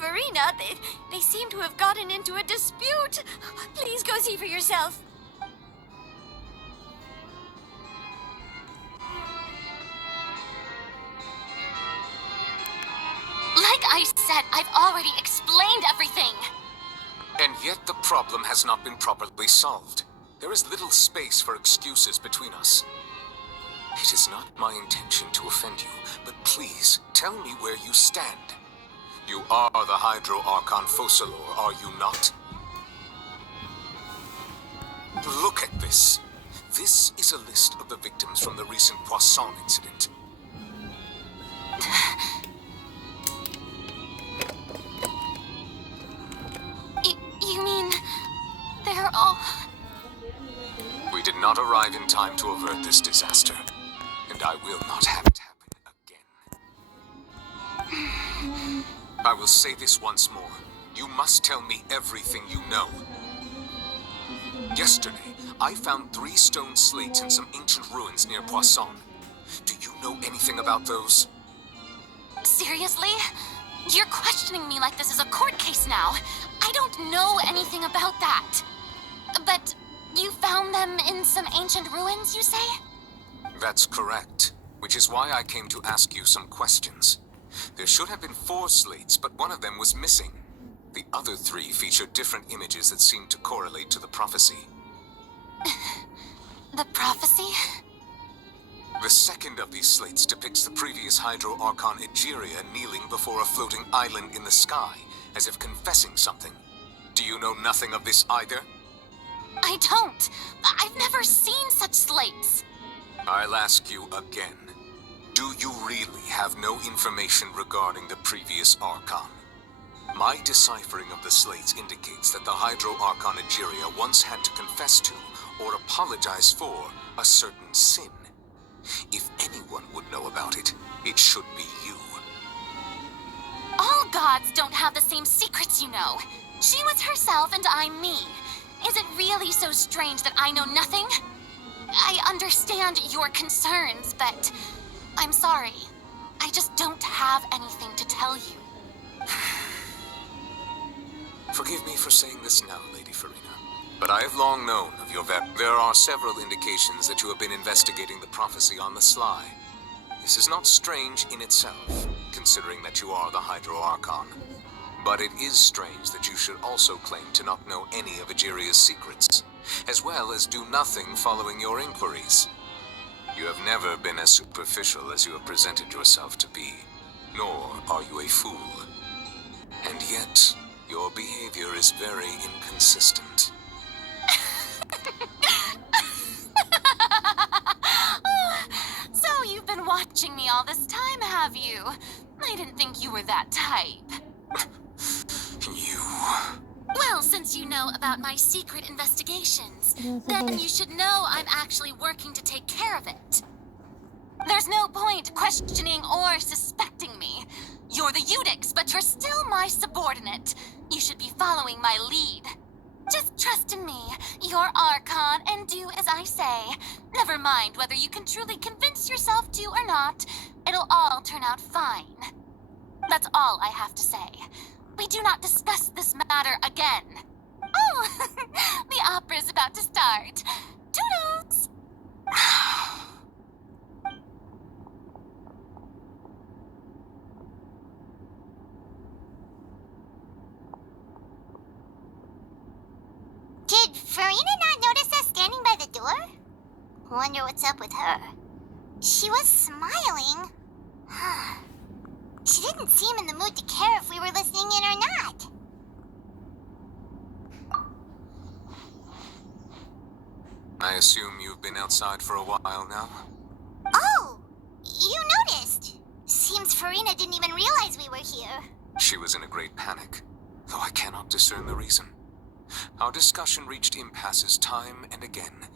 Furina, they seem to have gotten into a dispute. Please go see for yourself. Like I said, I've already explained everything. And yet the problem has not been properly solved. There is little space for excuses between us. It is not my intention to offend you, but please tell me where you stand. You are the Hydro Archon Focalor, are you not? Look at this. This is a list of the victims from the recent Poisson incident. You mean they're all... We did not arrive in time to avert this disaster, and I will not have it happen again. I will say this once more. You must tell me everything you know. Yesterday, I found 3 stone slates in some ancient ruins near Poisson. Do you know anything about those? Seriously? You're questioning me like this is a court case now. I don't know anything about that. But you found them in some ancient ruins, you say? That's correct, which is why I came to ask you some questions. There should have been 4 slates, but one of them was missing. The other 3 featured different images that seemed to correlate to the prophecy. The prophecy? The second of these slates depicts the previous Hydro Archon Egeria kneeling before a floating island in the sky, as if confessing something. Do you know nothing of this either? I don't. I've never seen such slates. I'll ask you again. Do you really have no information regarding the previous Archon? My deciphering of the slates indicates that the Hydro Archon Egeria once had to confess to, or apologize for, a certain sin. If anyone would know about it, it should be you. All gods don't have the same secrets, you know. She was herself and I'm me. Is it really so strange that I know nothing? I understand your concerns, but I'm sorry. I just don't have anything to tell you. Forgive me for saying this now, Lady Furina, but I have long known of your There are several indications that you have been investigating the prophecy on the sly. This is not strange in itself, considering that you are the Hydro Archon. But it is strange that you should also claim to not know any of Egeria's secrets, as well as do nothing following your inquiries. You have never been as superficial as you have presented yourself to be, nor are you a fool. And yet, your behavior is very inconsistent. So you've been watching me all this time, have you? I didn't think you were that type. You... Well, since you know about my secret investigations, then you should know I'm actually working to take care of it. There's no point questioning or suspecting me. You're the Eudix, but you're still my subordinate. You should be following my lead. Just trust in me, you're Archon, and do as I say. Never mind whether you can truly convince yourself to or not. It'll all turn out fine. That's all I have to say. We do not discuss this matter again. Oh, the opera's about to start. Toodles! Did Furina not notice us standing by the door? Wonder what's up with her. She was smiling. She didn't seem in the mood to care if we were listening in or not. I assume you've been outside for a while now? Oh, you noticed. Seems Furina didn't even realize we were here. She was in a great panic, though I cannot discern the reason. Our discussion reached impasses time and again,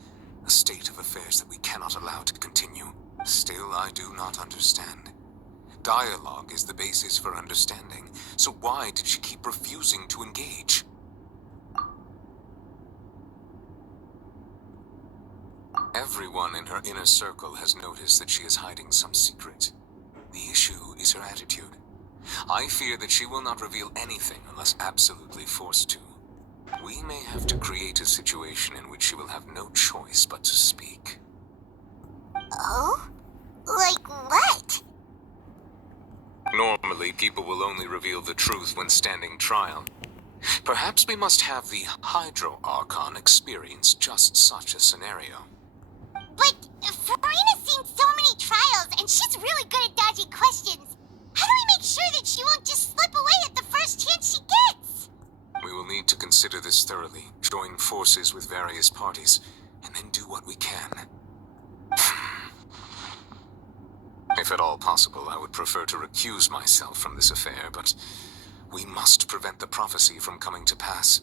a state of affairs that we cannot allow to continue. Still, I do not understand. Dialogue is the basis for understanding, so why did she keep refusing to engage? Everyone in her inner circle has noticed that she is hiding some secret. The issue is her attitude. I fear that she will not reveal anything unless absolutely forced to. We may have to create a situation in which she will have no choice but to speak. Oh? Like what? Normally, people will only reveal the truth when standing trial. Perhaps we must have the Hydro Archon experience just such a scenario. But Furina's seen so many trials, and she's really good at dodging questions. How do we make sure that she won't just slip away at the first chance she gets? We will need to consider this thoroughly, join forces with various parties, and then do what we can. If at all possible, I would prefer to recuse myself from this affair, but we must prevent the prophecy from coming to pass.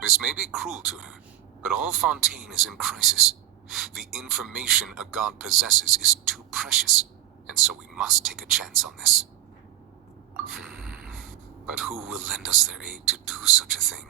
This may be cruel to her, but all Fontaine is in crisis. The information a god possesses is too precious, and so we must take a chance on this. But who will lend us their aid to do such a thing?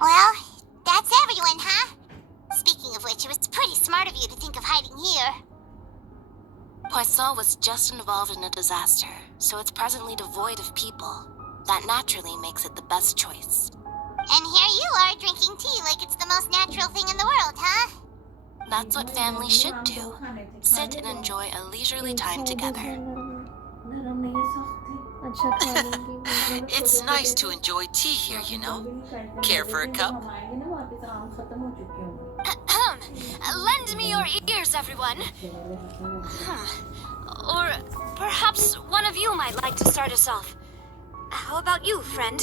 Well, that's everyone, huh? Speaking of which, it was pretty smart of you to think of hiding here. Poisson was just involved in a disaster, so it's presently devoid of people. That naturally makes it the best choice. And here you are drinking tea like it's the most natural thing in the world, huh? That's what families should do. Sit and enjoy a leisurely time together. It's nice to enjoy tea here, you know. Care for a cup? Lend me your ears, everyone. Or perhaps one of you might like to start us off. How about you, friend?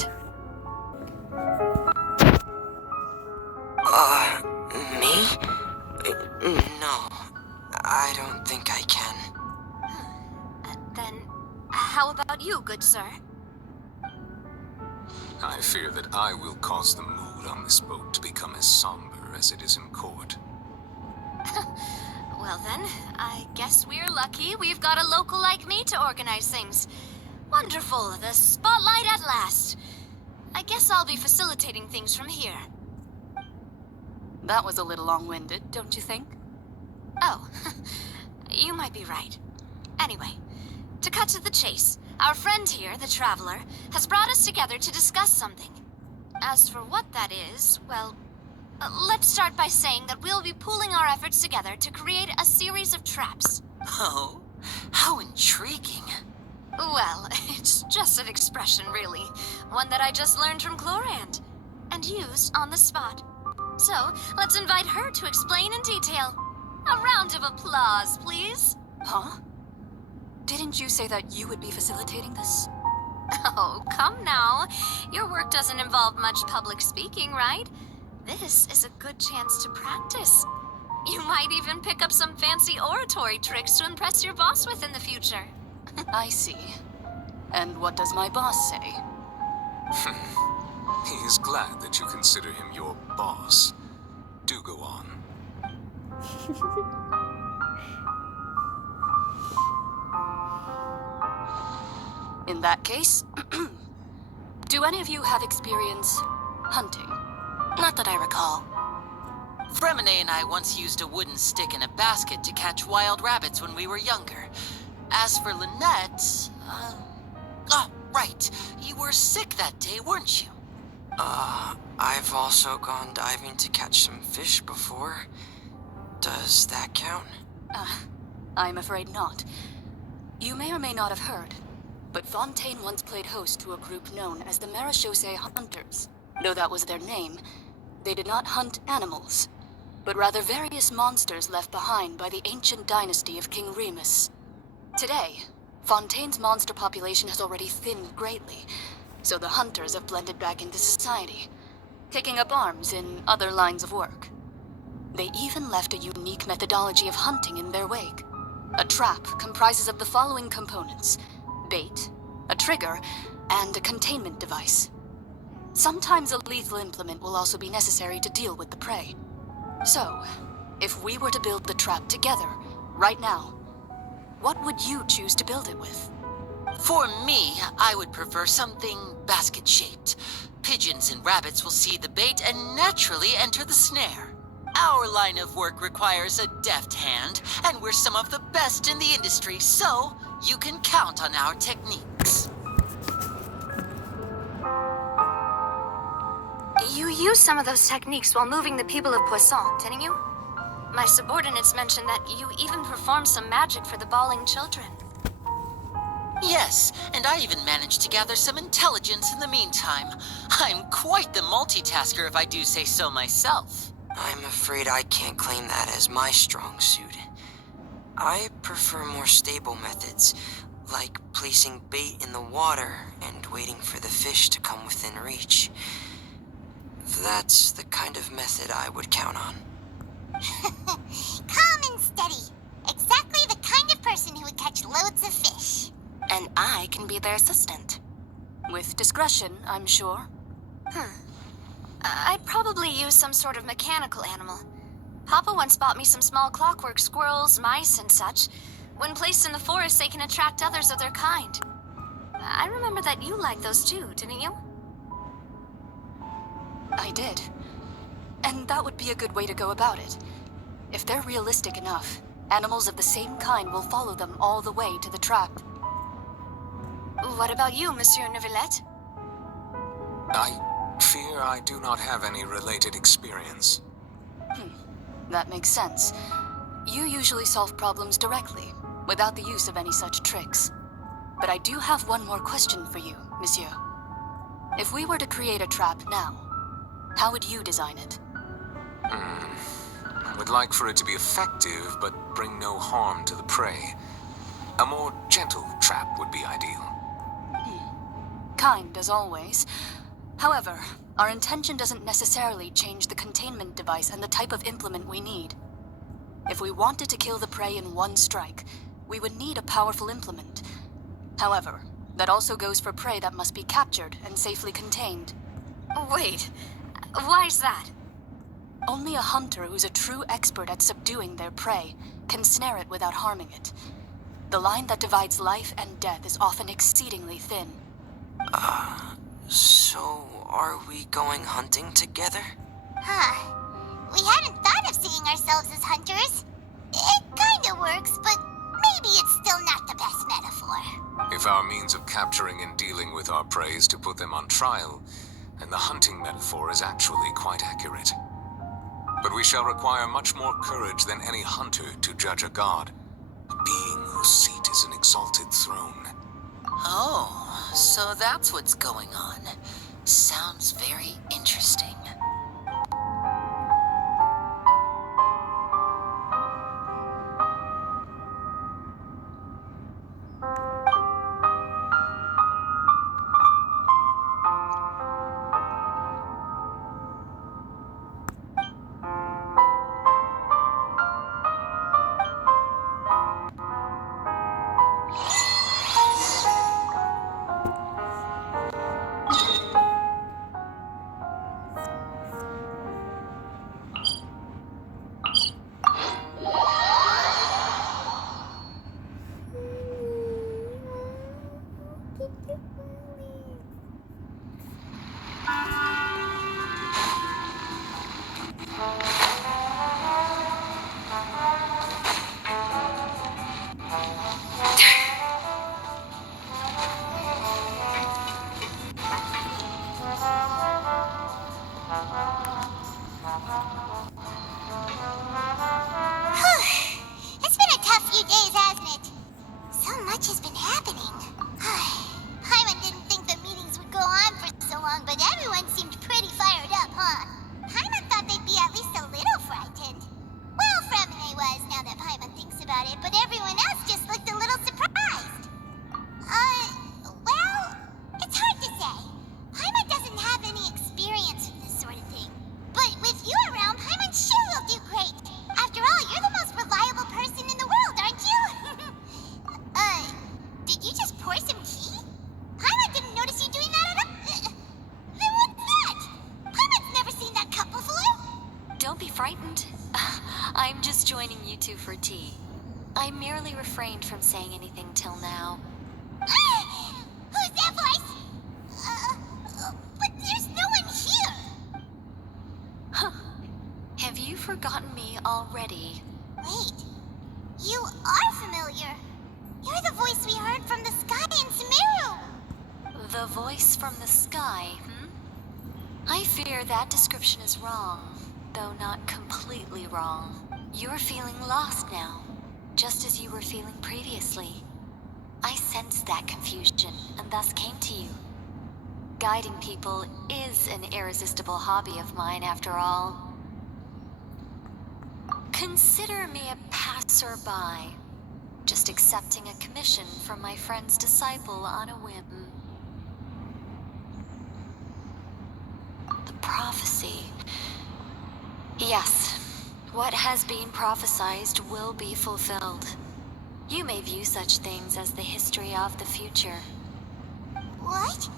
Me? No, I don't think I can. Then, how about you, good sir? I fear that I will cause the mood on this boat to become as somber as it is in court. Well then, I guess we're lucky we've got a local like me to organize things. Wonderful, the spotlight at last. I guess I'll be facilitating things from here. That was a little long-winded, don't you think? Oh, you might be right. Anyway, to cut to the chase, our friend here, the Traveler, has brought us together to discuss something. As for what that is, well, let's start by saying that we'll be pooling our efforts together to create a series of traps. Oh, how intriguing. Well, it's just an expression, really. One that I just learned from Chlorand, and used on the spot. So, let's invite her to explain in detail. A round of applause, please. Huh? Didn't you say that you would be facilitating this? Oh, come now. Your work doesn't involve much public speaking, right? This is a good chance to practice. You might even pick up some fancy oratory tricks to impress your boss with in the future. I see. And what does my boss say? He is glad that you consider him your boss. Do go on. In that case, do any of you have experience hunting? Not that I recall. Fremine and I once used a wooden stick in a basket to catch wild rabbits when we were younger. As for Lynette, oh, right. You were sick that day, weren't you? I've also gone diving to catch some fish before. Does that count? I'm afraid not. You may or may not have heard, but Fontaine once played host to a group known as the Marechaussee Hunters. Though that was their name, they did not hunt animals, but rather various monsters left behind by the ancient dynasty of King Remus. Today, Fontaine's monster population has already thinned greatly, so the hunters have blended back into society, taking up arms in other lines of work. They even left a unique methodology of hunting in their wake. A trap comprises of the following components: bait, a trigger, and a containment device. Sometimes a lethal implement will also be necessary to deal with the prey. So, if we were to build the trap together, right now, what would you choose to build it with? For me, I would prefer something basket-shaped. Pigeons and rabbits will see the bait and naturally enter the snare. Our line of work requires a deft hand, and we're some of the best in the industry, so you can count on our techniques. You used some of those techniques while moving the people of Poisson, didn't you? My subordinates mentioned that you even performed some magic for the bawling children. Yes, and I even managed to gather some intelligence in the meantime. I'm quite the multitasker if I do say so myself. I'm afraid I can't claim that as my strong suit. I prefer more stable methods, like placing bait in the water and waiting for the fish to come within reach. That's the kind of method I would count on. Calm and steady. Exactly the kind of person who would catch loads of fish. And I can be their assistant. With discretion, I'm sure. I'd probably use some sort of mechanical animal. Papa once bought me some small clockwork squirrels, mice, and such. When placed in the forest, they can attract others of their kind. I remember that you liked those too, didn't you? I did. And that would be a good way to go about it. If they're realistic enough, animals of the same kind will follow them all the way to the trap. What about you, Monsieur Neuvillette? I fear I do not have any related experience. That makes sense. You usually solve problems directly, without the use of any such tricks. But I do have one more question for you, Monsieur. If we were to create a trap now, how would you design it? I would like for it to be effective, but bring no harm to the prey. A more gentle trap would be ideal. Kind, as always. However, our intention doesn't necessarily change the containment device and the type of implement we need. If we wanted to kill the prey in one strike, we would need a powerful implement. However, that also goes for prey that must be captured and safely contained. Wait, why is that? Only a hunter who's a true expert at subduing their prey can snare it without harming it. The line that divides life and death is often exceedingly thin. So are we going hunting together? Huh. We hadn't thought of seeing ourselves as hunters. It kinda works, but maybe it's still not the best metaphor. If our means of capturing and dealing with our prey is to put them on trial, then the hunting metaphor is actually quite accurate. But we shall require much more courage than any hunter to judge a god, a being whose seat is an exalted throne. Oh, so that's what's going on. Sounds very interesting. It's been a tough few days, hasn't it? So much has been happening. Paimon didn't think the meetings would go on for so long, but everyone seemed pretty fired up, huh? Paimon thought they'd be at least a little frightened. Well, Furina was, now that Paimon thinks about it, but everyone else just looked a little surprised. Well, it's hard to say. Paimon doesn't have any experience with this sort of thing. But with you around, Paimon sure will do great. After all, you're the most reliable person in the world, aren't you? Did you just pour some tea? Paimon didn't notice you don't be frightened. I'm just joining you two for tea. I merely refrained from saying anything till now. Who's that voice? But there's no one here. Have you forgotten me already? Wait, you are familiar. You're the voice we heard from the sky in Sumeru. The voice from the sky, I fear that description is wrong, though not completely wrong. You're feeling lost now, just as you were feeling previously. I sensed that confusion, and thus came to you. Guiding people is an irresistible hobby of mine, after all. Consider me a passerby, just accepting a commission from my friend's disciple on a whim. The prophecy. Yes, what has been prophesied will be fulfilled. You may view such things as the history of the future. What?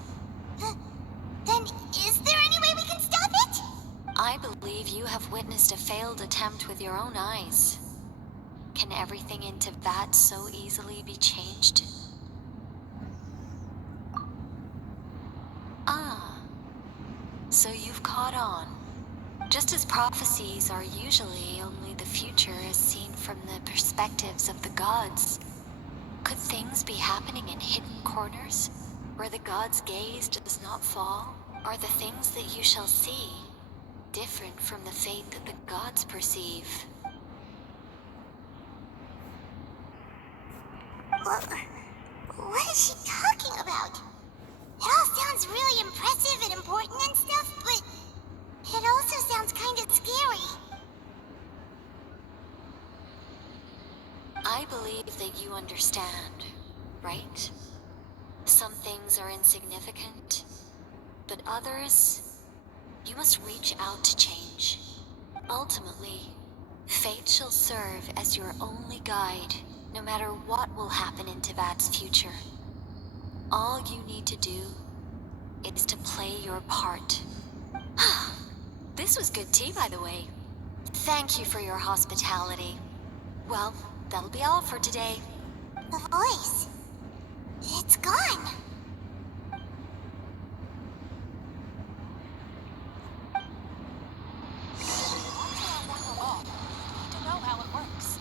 Then is there any way we can stop it? I believe you have witnessed a failed attempt with your own eyes. Can everything in Teyvat so easily be changed? Ah, so you've caught on. Just as prophecies are usually only the future as seen from the perspectives of the gods, could things be happening in hidden corners, where the gods' gaze does not fall? Are the things that you shall see different from the fate that the gods perceive? What is she talking about? It all sounds really impressive and important and stuff, but it also sounds kind of scary. I believe that you understand, right? Some things are insignificant, but others, you must reach out to change. Ultimately, fate shall serve as your only guide, no matter what will happen in Teyvat's future. All you need to do is to play your part. This was good tea, by the way. Thank you for your hospitality. Well, that'll be all for today. The voice. It's gone. To know how it works.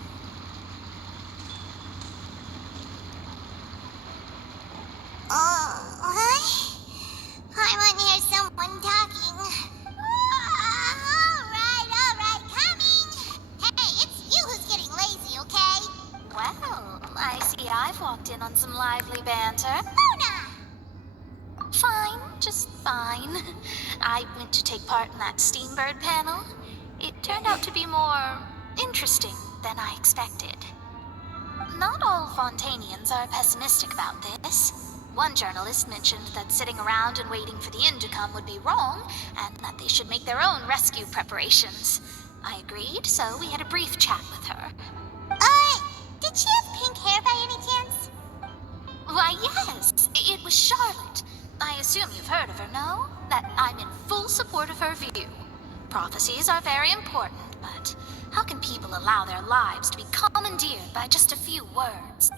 I want to hear someone talking. All right, coming. Hey, it's you who's getting lazy, okay? Well, I see I've walked in on some lively banter. Luna! Fine, just fine. I went to take part in that Steambird panel. It turned out to be more interesting than I expected. Not all Fontainians are pessimistic about this. One journalist mentioned that sitting around and waiting for the end to come would be wrong, and that they should make their own rescue preparations. I agreed, so we had a brief chat with her. Did she have pink hair by any chance? Why, yes, it was Charlotte. I assume you've heard of her, no? That I'm in full support of her view. Prophecies are very important, but how can people allow their lives to be commandeered by just a few words?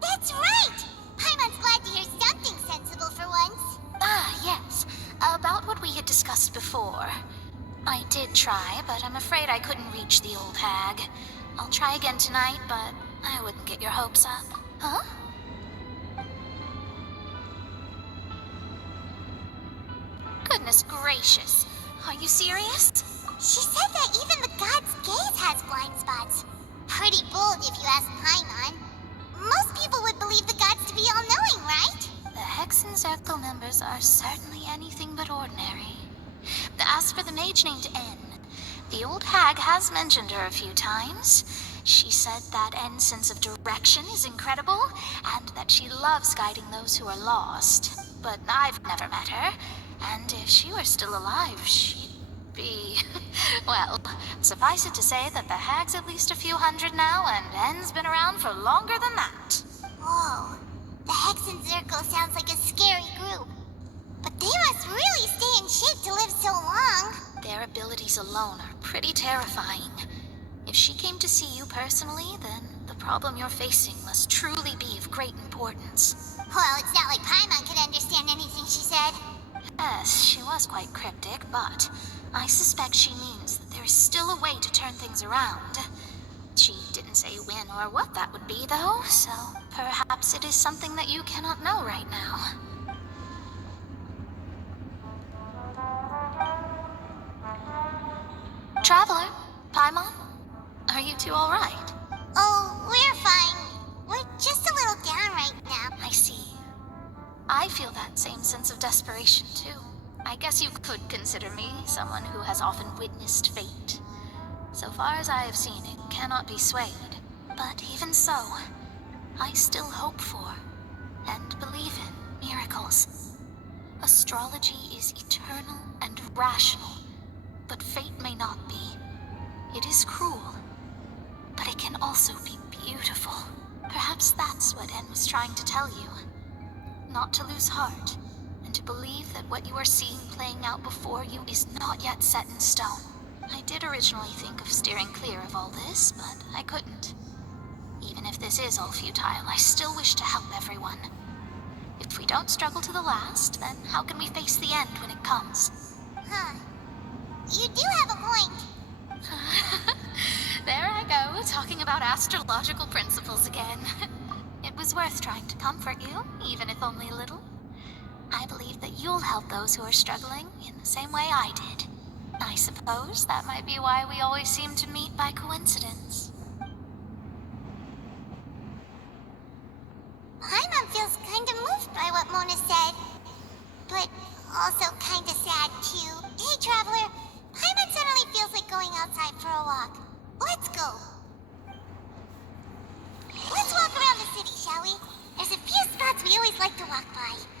That's right! Paimon's glad to hear something sensible for once. Ah, yes. About what we had discussed before. I did try, but I'm afraid I couldn't reach the old hag. I'll try again tonight, but I wouldn't get your hopes up. Huh? Goodness gracious. Are you serious? She said that even the god's gaze has blind spots. Pretty bold if you ask Paimon. Most people would believe the gods to be all-knowing, right? The Hexen Circle members are certainly anything but ordinary. As for the mage named N, the old hag has mentioned her a few times. She said that N's sense of direction is incredible, and that she loves guiding those who are lost. But I've never met her, and if she were still alive, she'd be... well, suffice it to say that the hag's at least a few hundred now, and N's been around for longer than that. Whoa. The Hexen Circle sounds like a scary group. But they must really stay in shape to live so long. Their abilities alone are pretty terrifying. If she came to see you personally, then the problem you're facing must truly be of great importance. Well, it's not like Paimon could understand anything she said. Yes, she was quite cryptic, but I suspect she means that there is still a way to turn things around. She didn't say when or what that would be, though, so perhaps it is something that you cannot know right now. Traveler, Paimon, are you two all right? Oh, we're fine. We're just a little down right now. I see. I feel that same sense of desperation, too. I guess you could consider me someone who has often witnessed fate. So far as I have seen, it cannot be swayed. But even so, I still hope for and believe in miracles. Astrology is eternal and rational, but fate may not be. It is cruel, but it can also be beautiful. Perhaps that's what En was trying to tell you. Not to lose heart, and to believe that what you are seeing playing out before you is not yet set in stone. I did originally think of steering clear of all this, but I couldn't. Even if this is all futile, I still wish to help everyone. If we don't struggle to the last, then how can we face the end when it comes? Huh. You do have a point. There I go, talking about astrological principles again. It was worth trying to comfort you, even if only a little. I believe that you'll help those who are struggling in the same way I did. I suppose that might be why we always seem to meet by coincidence. Paimon feels kinda moved by what Mona said. But also kinda sad, too. Hey, Traveler. Paimon suddenly feels like going outside for a walk. Let's go. Let's walk around the city, shall we? There's a few spots we always like to walk by.